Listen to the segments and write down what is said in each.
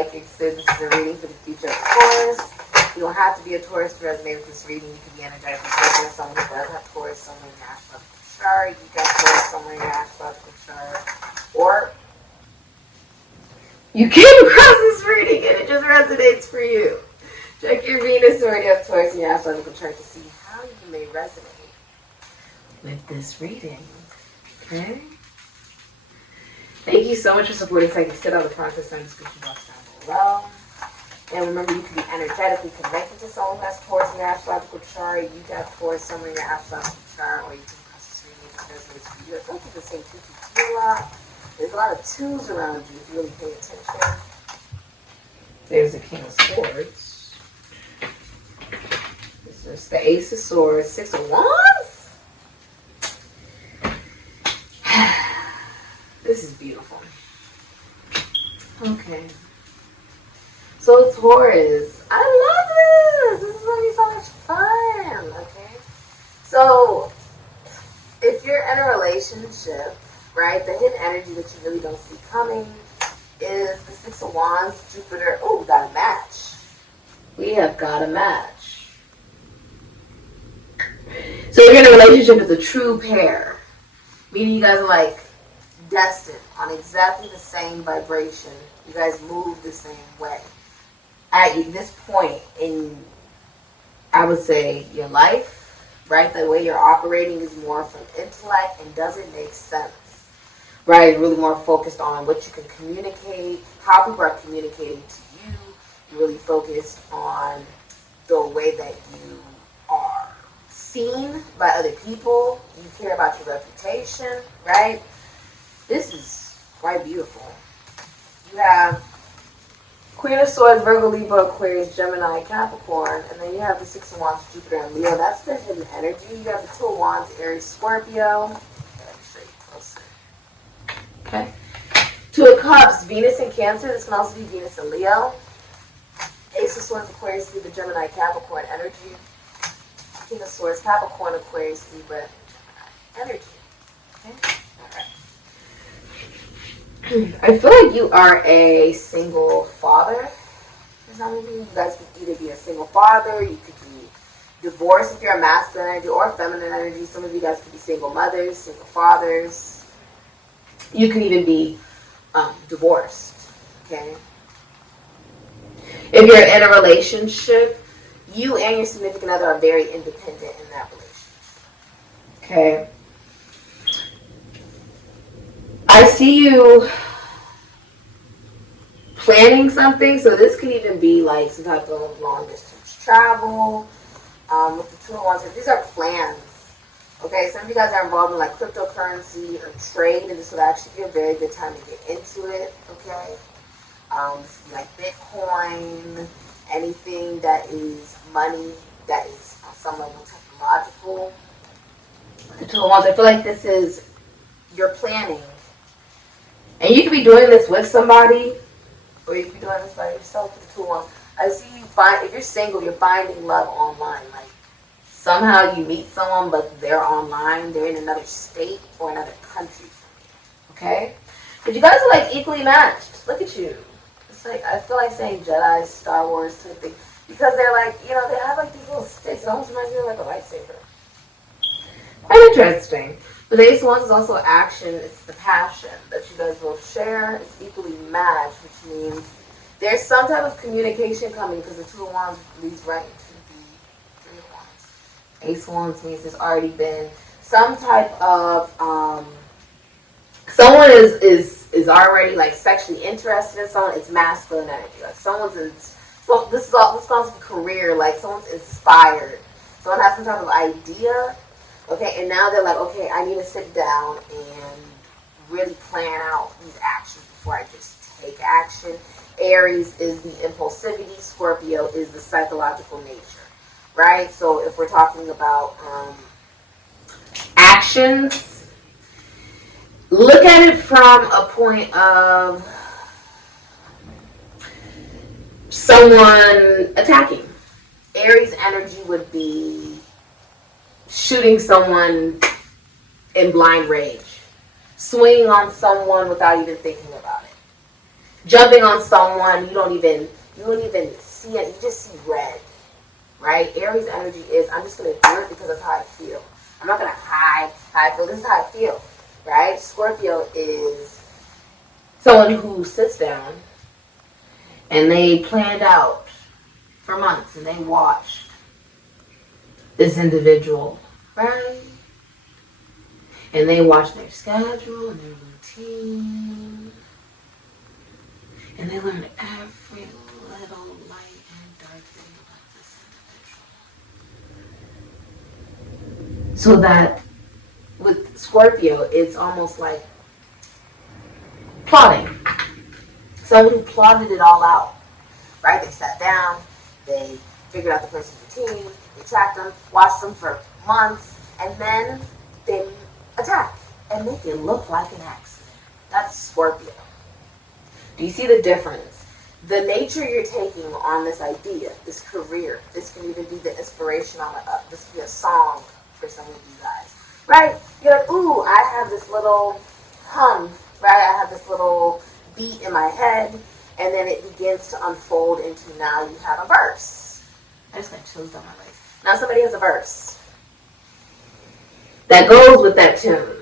Sikiksyd. This is a reading for the future of Taurus. You don't have to be a Taurus to resonate with this reading. You can be energetically present. Someone who does have Taurus somewhere in your astrological chart. You got Taurus somewhere in your astrological chart. Or you came across this reading and it just resonates for you. Check your Venus or you have Taurus in your astrological chart to see how you may resonate with this reading. Okay? Thank you so much for supporting Sikiksyd on the process and description box down below. And remember, you can be energetically connected to someone who has Taurus in your astrological chart. You got Taurus somewhere in your astrological chart, or you can cross this reading because it's for you. I feel like you can say 222 a lot. There's a lot of twos around you if you really pay attention. There's the King of Swords. This is the Ace of Swords, Six of Wands. This is beautiful. Okay. So Taurus, I love this. This is going to be so much fun. Okay. So if you're in a relationship, right, the hidden energy that you really don't see coming is the Six of Wands, Jupiter. Oh, we got a match. We have got a match. So you're in a relationship with a true pair. Meaning you guys are like destined on exactly the same vibration. You guys move the same way. At this point in, I would say, your life, right? The way you're operating is more from intellect and doesn't make sense, right? Really more focused on what you can communicate, how people are communicating to you. You're really focused on the way that you are seen by other people. You care about your reputation, right? This is quite beautiful. You have Queen of Swords, Virgo, Libra, Aquarius, Gemini, Capricorn, and then you have the Six of Wands, Jupiter, and Leo. That's the hidden energy. You have the Two of Wands, Aries, Scorpio. Let me show you closer. Okay. Two of Cups, Venus and Cancer. This can also be Venus and Leo. Ace of Swords, Aquarius, Libra, Gemini, Capricorn energy. King of Swords, Capricorn, Aquarius, Libra, Gemini energy. Okay. I feel like you are a single father. You guys could either be a single father, you could be divorced if you're a masculine energy or a feminine energy. Some of you guys could be single mothers, single fathers. You can even be divorced, okay? If you're in a relationship, you and your significant other are very independent in that relationship, okay? I see you planning something, so this could even be like some type of long distance travel. With the Two of Wands, these are plans. Okay, some of you guys are involved in like cryptocurrency or trade, and this would actually be a very good time to get into it. Okay, this would be like Bitcoin, anything that is money that is on some level technological. The Two of Wands, I feel like this is your planning. And you could be doing this with somebody, or you could be doing this by yourself with the Two of Wands. I see you if you're single, you're finding love online. Like, somehow you meet someone, but they're online. They're in another state or another country from you. Okay? But you guys are, like, equally matched. Look at you. It's like, I feel like saying Jedi, Star Wars type thing. Because they're like, you know, they have, like, these little sticks. It almost reminds me of, like, a lightsaber. Quite interesting. But the Ace of Wands is also action. It's the passion that you guys both share. It's equally matched, which means there's some type of communication coming because the Two of Wands leads right into the Three of Wands. Ace of Wands means there's already been some type of someone is already like sexually interested in someone. It's masculine energy. Like someone's so this is all this comes from career. Like someone's inspired. Someone has some type of idea. Okay, and now they're like, okay, I need to sit down and really plan out these actions before I just take action. Aries is the impulsivity. Scorpio is the psychological nature, right? So if we're talking about actions, look at it from a point of someone attacking. Aries energy would be shooting someone in blind rage, swinging on someone without even thinking about it. jumping on someone, you don't even see it, you just see red, right? Aries energy is, I'm just going to do it because that's how I feel. I'm not going to hide how I feel. This is how I feel, right? Scorpio is someone who sits down and they planned out for months and they watched this individual, right? And they watch their schedule and their routine. And they learn every little light and dark thing about this individual. So that with Scorpio, it's almost like plotting. Someone who plotted it all out, right? They sat down, they figured out the person's routine, they tracked them, watched them for months, and then they attack and make it look like an accident. That's Scorpio. Do you see the difference? The nature you're taking on this idea, this career, this can even be the inspiration on this could be a song for some of you guys, right? You're like, ooh, I have this little hum, right? I have this little beat in my head, and then it begins to unfold into now you have a verse. I just got chills down my legs. Now somebody has a verse that goes with that tune.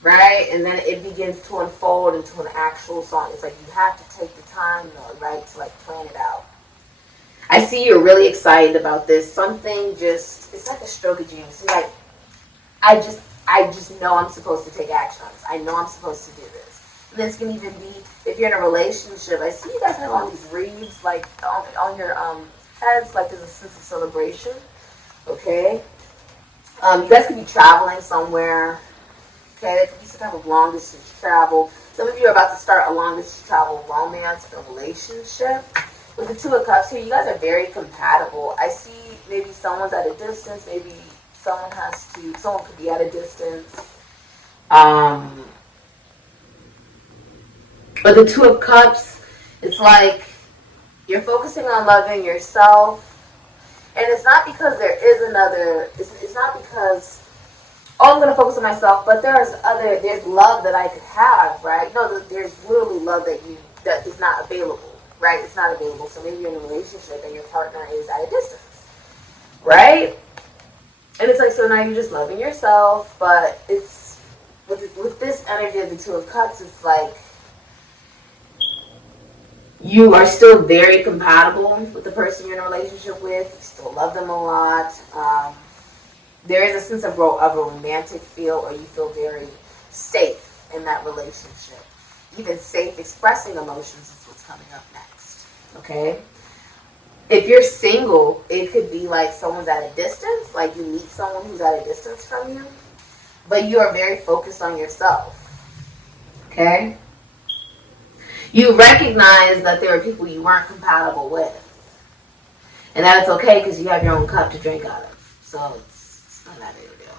Right? And then it begins to unfold into an actual song. It's like you have to take the time, though, right, to like plan it out. I see you're really excited about this. Something just, it's like a stroke of genius. It's like, I just know I'm supposed to take action on this. I know I'm supposed to do this. And this can even be, if you're in a relationship, I see you guys have all these wreaths, like, on your heads, like there's a sense of celebration. Okay? You guys could be traveling somewhere. Okay, that could be some type of long distance travel. Some of you are about to start a long distance travel romance or relationship. With the Two of Cups here, you guys are very compatible. I see maybe someone's at a distance, maybe someone could be at a distance. But the Two of Cups, it's like you're focusing on loving yourself. And it's not because there is another, it's not because, oh, I'm going to focus on myself, but there's love that I could have, right? No, there's literally love that is not available, right? It's not available. So maybe you're in a relationship and your partner is at a distance, right? And it's like, so now you're just loving yourself, but it's, with this energy of the Two of Cups, it's like, you are still very compatible with the person you're in a relationship with. You still love them a lot. There is a sense of a romantic feel, or you feel very safe in that relationship. Even safe expressing emotions is what's coming up next. Okay? If you're single, it could be like someone's at a distance, like you meet someone who's at a distance from you, but you are very focused on yourself. Okay? You recognize that there are people you weren't compatible with. And that it's okay because you have your own cup to drink out of. So it's not that big of a deal.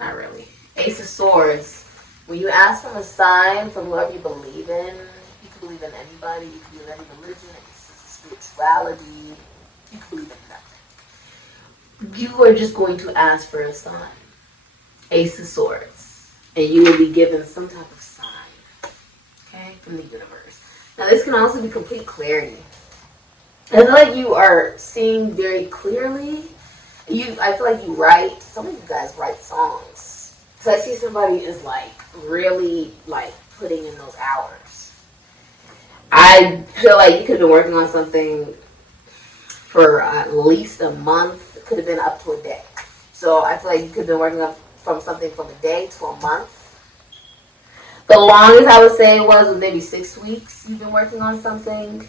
Not really. Ace of Swords. When you ask from a sign from whoever you believe in, you can believe in anybody, you can believe in any religion, any sense of spirituality, you can believe in nothing. You are just going to ask for a sign. Ace of Swords. And you will be given some type of sign. Okay? From the universe. Now this can also be complete clarity. I feel like you are seeing very clearly. I feel like you write, some of you guys write songs. So I see somebody is like really like putting in those hours. I feel like you could have been working on something for at least a month. It could have been up to a day. So I feel like you could have been working on from something from a day to a month. The longest I would say was maybe 6 weeks you've been working on something.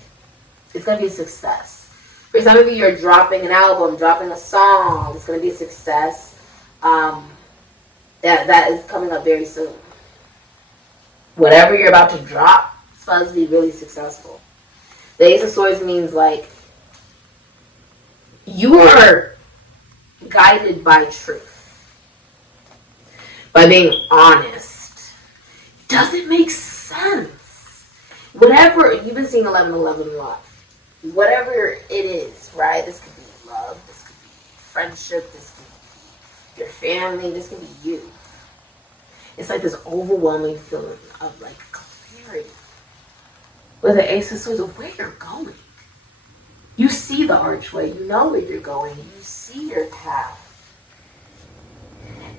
It's going to be a success. For some of you, you're dropping an album, dropping a song. It's going to be a success. That is coming up very soon. Whatever you're about to drop, it's supposed to be really successful. The Ace of Swords means like you are guided by truth, by being honest. It doesn't make sense. Whatever, you've been seeing 11-11 a lot. Whatever it is, right? This could be love, this could be friendship, this could be your family, this could be you. It's like this overwhelming feeling of like clarity. with the Ace of Swords of where you're going. You see the archway. You know where you're going. You see your path.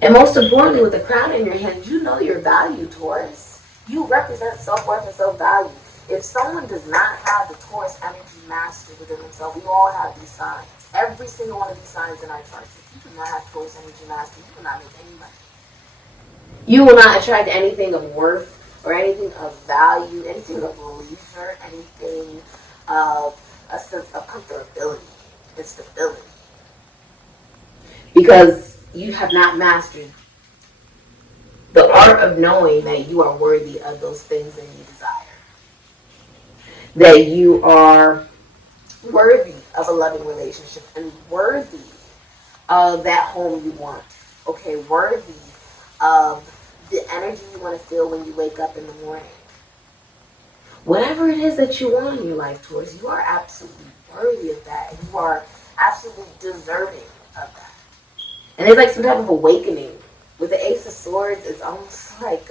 And most importantly, with the crown in your hand, you know your value, Taurus. You represent self-worth and self-value. If someone does not have the Taurus energy mastered within themselves, we all have these signs. Every single one of these signs in our charts. If you do not have Taurus energy mastered, you will not make any money. You will not attract anything of worth or anything of value, anything of leisure, anything of a sense of comfortability and stability. Because you have not mastered the art of knowing that you are worthy of those things that you desire. That you are worthy of a loving relationship and worthy of that home you want. Okay, worthy of the energy you want to feel when you wake up in the morning. Whatever it is that you want in your life, Taurus, you are absolutely worthy of that. And you are absolutely deserving of that. And there's like some type of awakening. With the Ace of Swords, it's almost like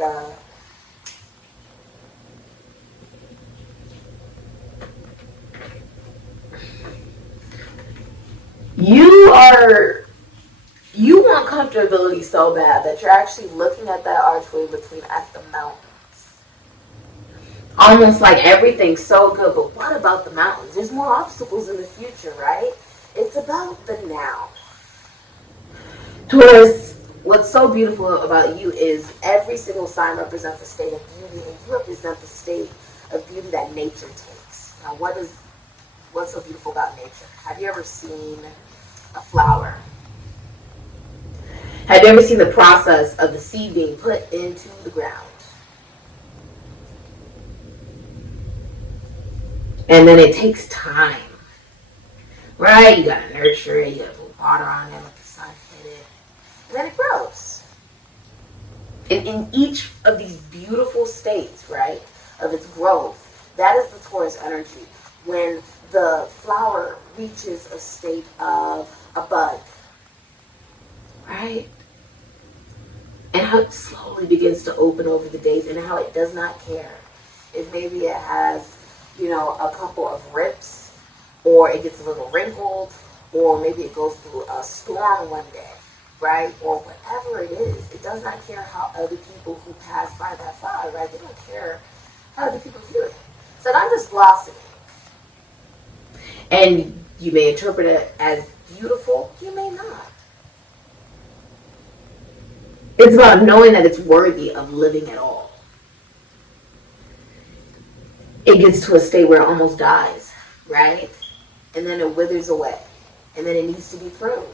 you want comfortability so bad that you're actually looking at that archway at the mountains. Almost like everything's so good, but what about the mountains? There's more obstacles in the future, right? It's about the now. Taurus, what's so beautiful about you is every single sign represents a state of beauty, and you represent the state of beauty that nature takes. Now, what's so beautiful about nature? Have you ever seen a flower? Have you ever seen the process of the seed being put into the ground? And then it takes time, right? You gotta nurture it, you gotta put water on it, let the sun hit it, and then it grows. And in each of these beautiful states, right, of its growth, that is the Taurus energy. When the flower reaches a state of a bud, right? And how it slowly begins to open over the days, and how it does not care if maybe it has, a couple of rips, or it gets a little wrinkled, or maybe it goes through a storm one day, right? Or whatever it is. It does not care how other people who pass by that flower, right? They don't care how other people view it. So I'm just blossoming. And you may interpret it as beautiful, you may not. It's about knowing that it's worthy of living at all. It gets to a state where it almost dies, right? And then it withers away. And then it needs to be pruned.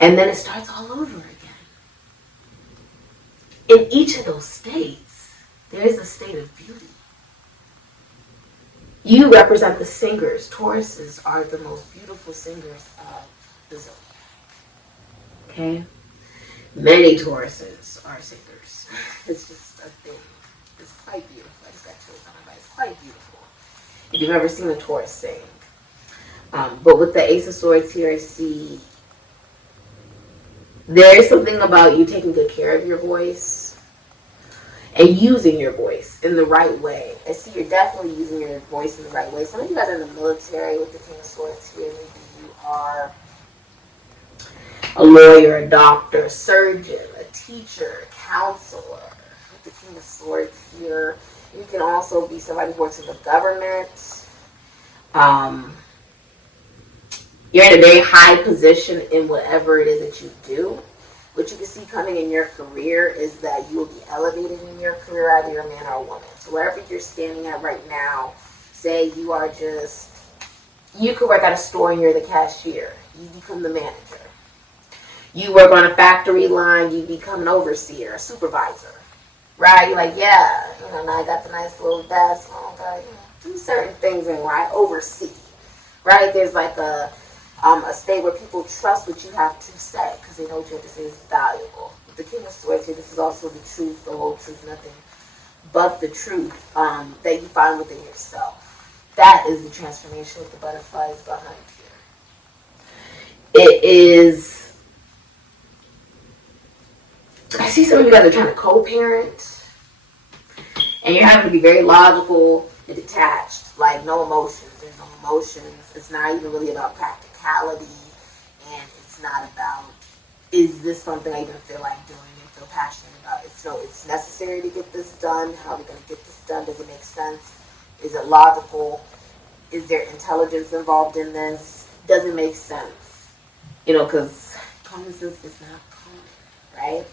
And then it starts all over again. In each of those states, there is a state of beauty. You represent the singers. Tauruses are the most beautiful singers of the zodiac. Okay? Many Tauruses are singers. It's just a thing. It's quite beautiful. I just got chills on my body. It's quite beautiful. If you've ever seen a Taurus sing. But with the Ace of Swords here, I see there is something about you taking good care of your voice and using your voice in the right way. I see you're definitely using your voice in the right way. Some of you guys are in the military with the King of Swords here. Maybe you are a lawyer, a doctor, a surgeon, a teacher, a counselor. With the King of Swords here. You can also be somebody who works in the government. You're in a very high position in whatever it is that you do. What you can see coming in your career is that you will be elevated in your career, either you're a man or a woman. So wherever you're standing at right now, say you could work at a store and you're the cashier. You become the manager. You work on a factory line, you become an overseer, a supervisor. Right? You're like, yeah, now I got the nice little desk. Oh, God, do certain things and I oversee. Right? There's like a state where people trust what you have to say because they know what you have to say is valuable. With the King of Swords here, this is also the truth, the whole truth, nothing but the truth that you find within yourself. That is the transformation with the butterflies behind here. It is... I see some of you guys are trying to co-parent, and you're having to be very logical and detached, like no emotions. There's no emotions. It's not even really about practicality, and it's not about, is this something I even feel like doing and feel passionate about? It's no, it's necessary to get this done. How are we going to get this done? Does it make sense? Is it logical? Is there intelligence involved in this? Does it make sense? You know, because common sense is not common, right?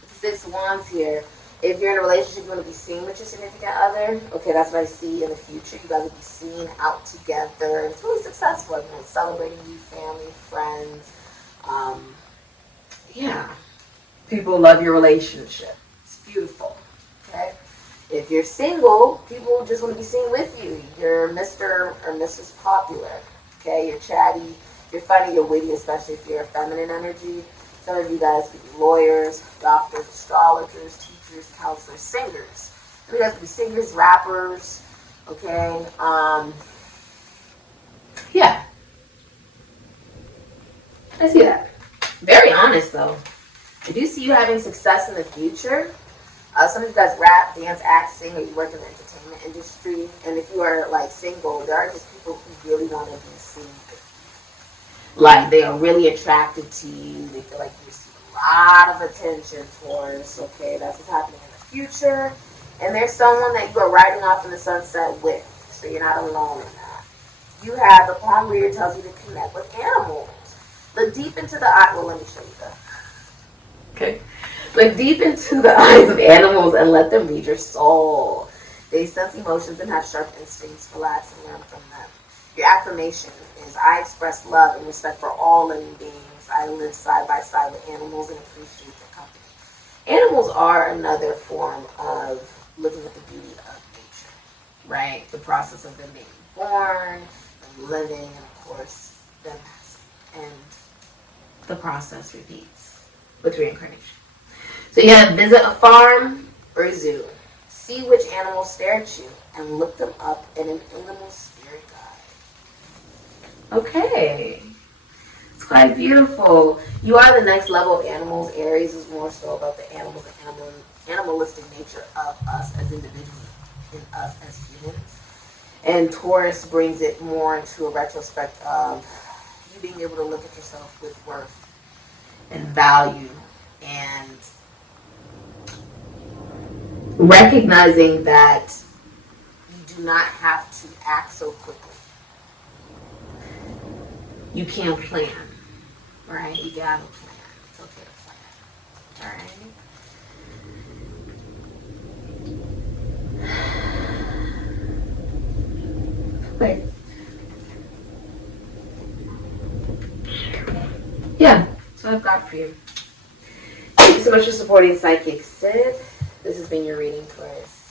With the 6 of Wands here, if you're in a relationship, you want to be seen with your significant other. Okay, that's what I see in the future. You guys will be seen out together. It's really successful. Everyone's celebrating you, family, friends. Yeah. People love your relationship. It's beautiful. Okay? If you're single, people just want to be seen with you. You're Mr. or Mrs. Popular. Okay? You're chatty. You're funny. You're witty, especially if you're a feminine energy. Some of you guys could be lawyers, doctors, astrologers, teachers, counselors, singers. Some of you guys could be singers, rappers. Okay? Yeah. I see that. Very honest, though. I do see you having success in the future. Some of you guys rap, dance, act, sing, or you work in the entertainment industry. And if you are, like, single, there are just people who really want to be seen. Like, they are really attracted to you. They feel like you receive a lot of attention towards. Okay, that's what's happening in the future. And there's someone that you are riding off in the sunset with. So you're not alone in that. You have the palm reader tells you to connect with animals. Look deep into the eye. Well, let me show you that. Okay. Look deep into the eyes of animals and let them read your soul. They sense emotions and have sharp instincts. Relax and learn from them. Your affirmation is, I express love and respect for all living beings. I live side by side with animals and appreciate their company. Animals are another form of looking at the beauty of nature, right? The process of them being born, and living, and of course, them passing. And the process repeats with reincarnation. So you have visit a farm or a zoo. See which animals stare at you and look them up in an animal spirit guide. Okay. It's quite beautiful. You are the next level of animals. Aries is more so about the animals and animalistic nature of us as individuals and us as humans. And Taurus brings it more into a retrospect of you being able to look at yourself with worth and value and recognizing that you do not have to act so quickly. You can plan, right? You gotta plan. It's okay to plan. All right. Wait. Yeah, that's what I've got for you. Thank you so much for supporting Sikiksyd. This has been your reading, Taurus.